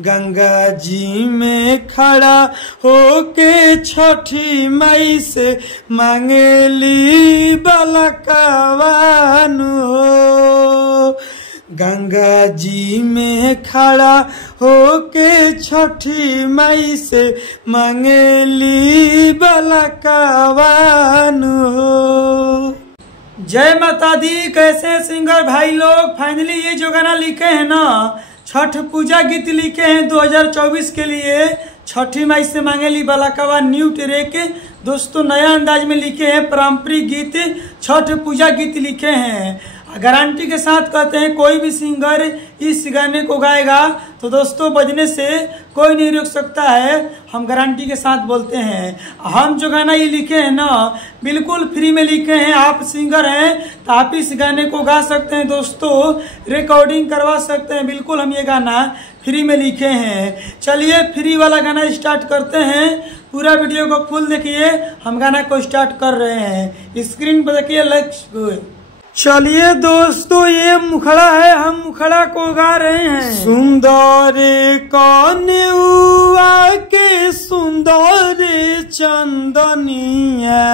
गंगा जी में खड़ा होके छठी माई से मांगेली बलकवान हो। गंगा जी में खड़ा होके छठी माई से मांगेली बलकवान हो। जय माता दी। कैसे सिंगर भाई लोग, फाइनली ये जो गाना लिखे हैं ना, छठ पूजा गीत लिखे हैं 2024 के लिए, छठी माई से मांगेली बलकवा न्यू ट्रैक दोस्तों नया अंदाज में लिखे हैं। पारंपरिक गीत छठ पूजा गीत लिखे हैं। गारंटी के साथ कहते हैं कोई भी सिंगर इस गाने को गाएगा तो दोस्तों बजने से कोई नहीं रोक सकता है, हम गारंटी के साथ बोलते हैं। हम जो गाना ये लिखे हैं ना बिल्कुल फ्री में लिखे हैं। आप सिंगर हैं तो आप इस गाने को गा सकते हैं दोस्तों, रिकॉर्डिंग करवा सकते हैं। बिल्कुल हम ये गाना फ्री में लिखे हैं। चलिए फ्री वाला गाना स्टार्ट करते हैं। पूरा वीडियो को फुल देखिए, हम गाना को स्टार्ट कर रहे हैं। स्क्रीन पर देखिए, लेट्स गो। चलिए दोस्तों ये मुखड़ा है, हम मुखड़ा को गा रहे हैं। सुंदर कन्या के सुंदर चंदनिया,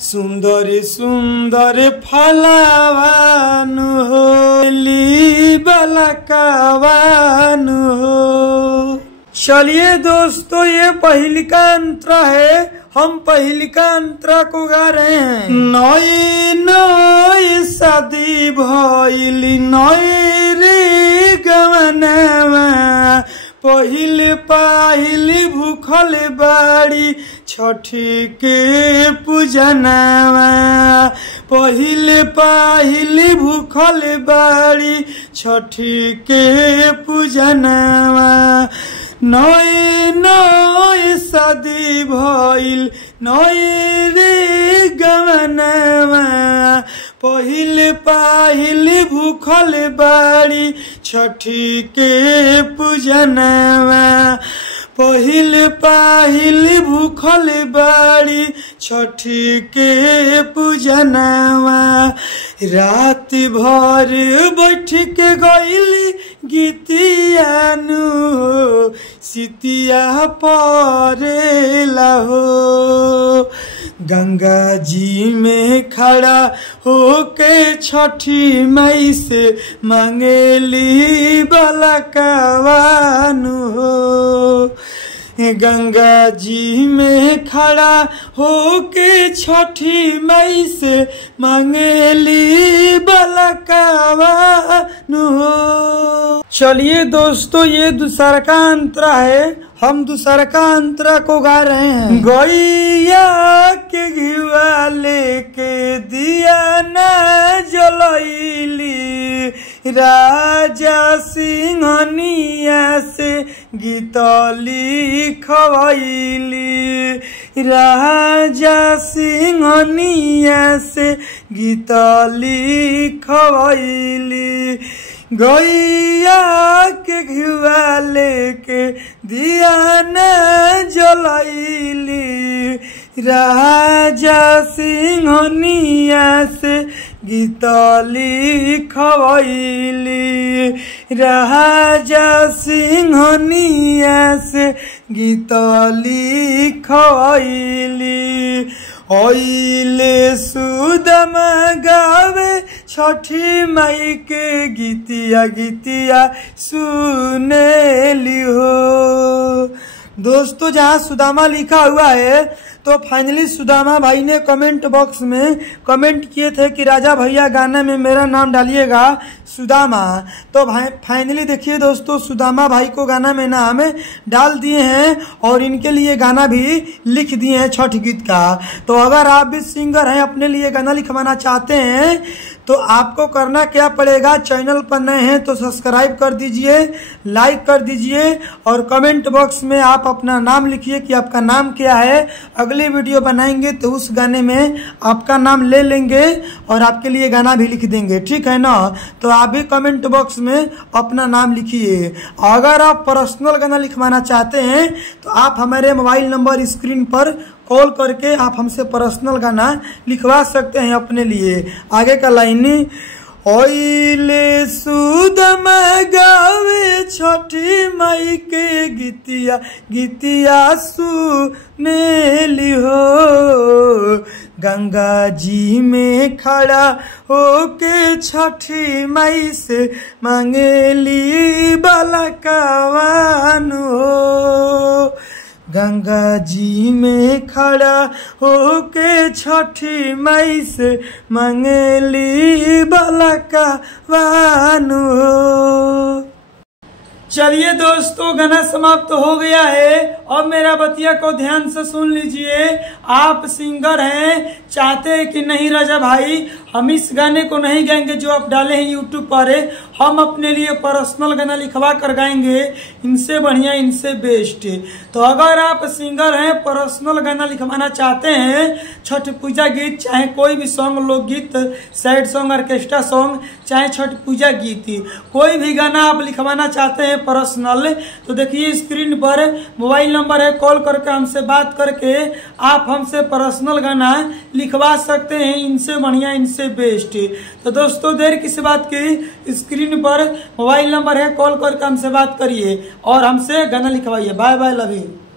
सुंदर सुंदर फलवान हो, ली बलकवान हो। चलिए दोस्तों ये पहिलिका अंतरा है, हम पहिलिका अंतरा को गा रहे हैं। नई नई शादी भइली नई रे गवनवा, पहिल पाहिली भूखल बाड़ी छठी के पूजनवा, पहिल पाहिली भूखल बाड़ी छठी के पूजनवा। नई नई शादी भइल नई रे गवनवा, पहिल पाहिल भूखल बाड़ी छठी के पूजनवा, पहिल पाहिल भूखल बाड़ी छठी के पूजनवा। रात भर बैठ के गईली गीतियानु हो, सितिया परेला हो। गंगा जी में खड़ा होके छठी माई से मांगेली बलकवान हो। गंगा जी में खड़ा होके छठी माई से मांगेली बलकवान हो। चलिए दोस्तों ये दूसरा का अंतरा है, हम दूसरा का अंतरा को गा रहे हैं। गैया के घिवा लेके दिया न जलैली, राजा सिंहनिया से गीत लिखवैली, राजा सिंहनिया से गीत लिखवैली। गैया के घिवा लेके दिया न जलैली, राजा सिंहनिया से गीत लिखवैली, राजा सिंहनिया से गीत लिखवैली। ओइले सुदमा गावे छठी माई के गीतिया गीतिया सुनेली हो। दोस्तों जहाँ सुदामा लिखा हुआ है तो फाइनली सुदामा भाई ने कमेंट बॉक्स में कमेंट किए थे कि राजा भैया गाने में मेरा नाम डालिएगा सुदामा। तो भाई फाइनली देखिए दोस्तों सुदामा भाई को गाना में नाम डाल दिए हैं और इनके लिए गाना भी लिख दिए हैं छठ गीत का। तो अगर आप भी सिंगर हैं अपने लिए गाना लिखवाना चाहते हैं तो आपको करना क्या पड़ेगा, चैनल पर नए हैं तो सब्सक्राइब कर दीजिए, लाइक कर दीजिए और कमेंट बॉक्स में आप अपना नाम लिखिए कि आपका नाम क्या है। अगली वीडियो बनाएंगे तो उस गाने में आपका नाम ले लेंगे और आपके लिए गाना भी लिख देंगे, ठीक है ना। तो आप भी कमेंट बॉक्स में अपना नाम लिखिए। अगर आप पर्सनल गाना लिखवाना चाहते हैं तो आप हमारे मोबाइल नंबर स्क्रीन पर कॉल करके आप हमसे पर्सनल गाना लिखवा सकते हैं अपने लिए। आगे का लाइन ओइले सुदम गावे छठी माई के गीतिया गीतिया सुनेली हो। गंगा जी में खड़ा होके छठी माई से मांगेली बलकवान हो। गंगा जी में खड़ा होके छठी माई से मांगेली बलकवान हो। चलिए दोस्तों, गाना समाप्त हो गया है। अब मेरा बतिया को ध्यान से सुन लीजिए। आप सिंगर हैं, चाहते हैं कि नहीं राजा भाई हम इस गाने को नहीं गाएंगे जो आप डाले हैं यूट्यूब पर, हम अपने लिए पर्सनल गाना लिखवा कर गाएंगे, इनसे बढ़िया इनसे बेस्ट। तो अगर आप सिंगर हैं, पर्सनल गाना लिखवाना चाहते हैं, छठ पूजा गीत, चाहे कोई भी सॉन्ग, लोकगीत, सैड सॉन्ग, ऑर्केस्ट्रा सॉन्ग, चाहे छठ पूजा गीत, कोई भी गाना आप लिखवाना चाहते हैं पर्सनल, तो देखिए स्क्रीन पर मोबाइल नंबर है, कॉल करके हमसे बात करके आप हमसे पर्सनल गाना लिखवा सकते हैं, इनसे बढ़िया इनसे बेस्ट। तो दोस्तों देर किस बात की, स्क्रीन पर मोबाइल नंबर है, कॉल करके हमसे बात करिए और हमसे गाना लिखवाइए। Bye bye, love you.